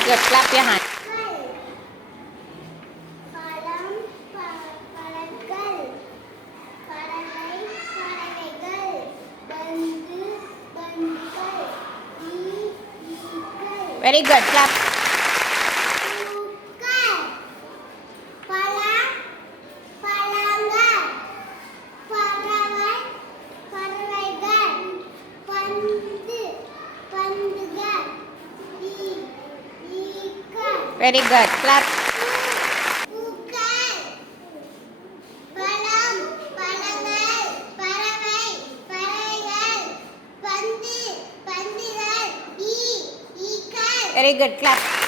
good. Clap your hand. பழம் பழங்கள் பறவை பறவைகள் பந்து பந்துகள் ஈக்கள் Very good. Clap. பூக்கள் பழம் பழங்கள் பறவை பறவைகள் பந்து பந்துகள் ஈக்கள் Very good. Clap. பூக்கள் பழம் பழங்கள் பறவை பறவைகள் பந்து பந்துகள் ஈக்கள் Very good. Clap.